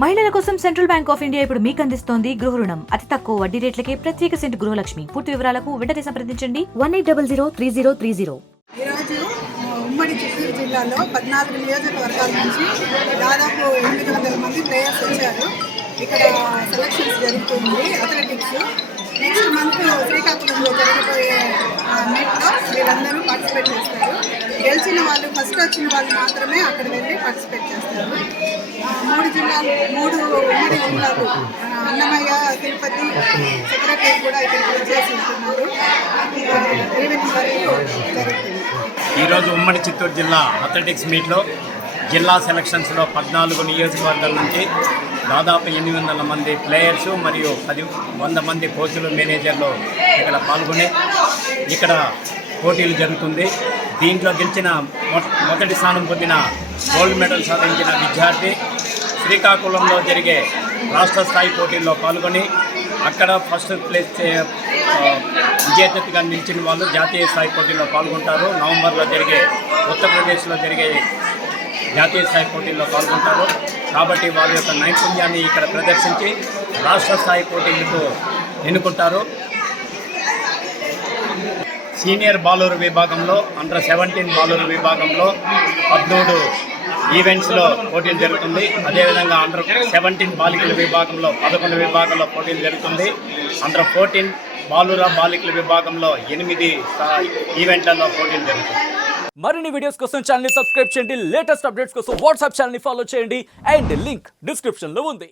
మహిళల కోసం central bank of India ఇప్పుడు మీకు అందిస్తోంది గృహ రుణం. అతి తక్కువ వడ్డీ రేట్లకే ప్రత్యేక సెంటు గృహలక్ష్మి. పూర్తి వివరాలకు వెంటనే సంప్రదించండి 18003030. ఈరోజు ఉమ్మడి చిత్తూరు జిల్లాలో 14 నియోజకవర్గాల నుంచి దాదాపు 800 మంది ప్లేయర్స్ వచ్చారు. ఇక్కడ సెలక్షన్స్ జరుగుతుంది అథ్లెటిక్స్. నెక్స్ట్ మంత్ శ్రీకాకుళంలో జరగబోయే మీట్లో వీళ్ళందరూ పార్టిసిపేట్ చేస్తారు. గెలిచిన వాళ్ళు, ఫస్ట్ వచ్చిన వాళ్ళు మాత్రమే అక్కడ వెళ్ళి పార్టిసిపేట్ చేస్తారు. మూడు ఉమ్మడి జిల్లాలు అన్నమయ్య, తిరుపతి సెక్రటరీ కూడా ఇక్కడికి వచ్చేసి ఉంటున్నారు. ఈవెనింగ్ వరకు జరుగుతుంది. ఈరోజు ఉమ్మడి చిత్తూరు జిల్లా అథ్లెటిక్స్ మీట్లో జిల్లా సెలక్షన్స్లో 14 నియోజకవర్గాల నుంచి దాదాపు 800 మంది ప్లేయర్సు మరియు 100 మంది కోచ్లు, మేనేజర్లు ఇక్కడ పాల్గొని ఇక్కడ పోటీలు జరుగుతుంది. దీంట్లో గెలిచిన మొదటి స్థానం పొందిన గోల్డ్ మెడల్ సాధించిన విద్యార్థి శ్రీకాకుళంలో జరిగే రాష్ట్ర స్థాయి పోటీల్లో పాల్గొని అక్కడ ఫస్ట్ ప్లేస్ విజేతగా నిలిచిన వాళ్ళు జాతీయ స్థాయి పోటీల్లో పాల్గొంటారు. నవంబర్లో జరిగే ఉత్తరప్రదేశ్లో జరిగే జాతీయ స్థాయి పోటీల్లో పాల్గొంటారు. కాబట్టి వాళ్ళ యొక్క నైపుణ్యాన్ని ఇక్కడ ప్రదర్శించి రాష్ట్ర స్థాయి పోటీలకు ఎన్నుకుంటారు. సీనియర్ బాలురు విభాగంలో, అండర్ 17 బాలురు విభాగంలో 13 ఈవెంట్స్లో పోటీలు జరుగుతుంది. అదేవిధంగా అండర్ 17 బాలికల విభాగంలో 11 విభాగంలో పోటీలు జరుగుతుంది. అండర్ 14 బాలికల విభాగంలో 8 ఈవెంట్లలో పోటీలు జరుగుతుంది. మరిన్ని వీడియోస్ కోసం ఛానల్ ని సబ్స్క్రైబ్ చేయండి. లేటెస్ట్ అప్డేట్స్ కోసం వాట్సాప్ ఛానల్ ని ఫాలో చేయండి. అండ్ లింక్ డిస్క్రిప్షన్ లో ఉంది.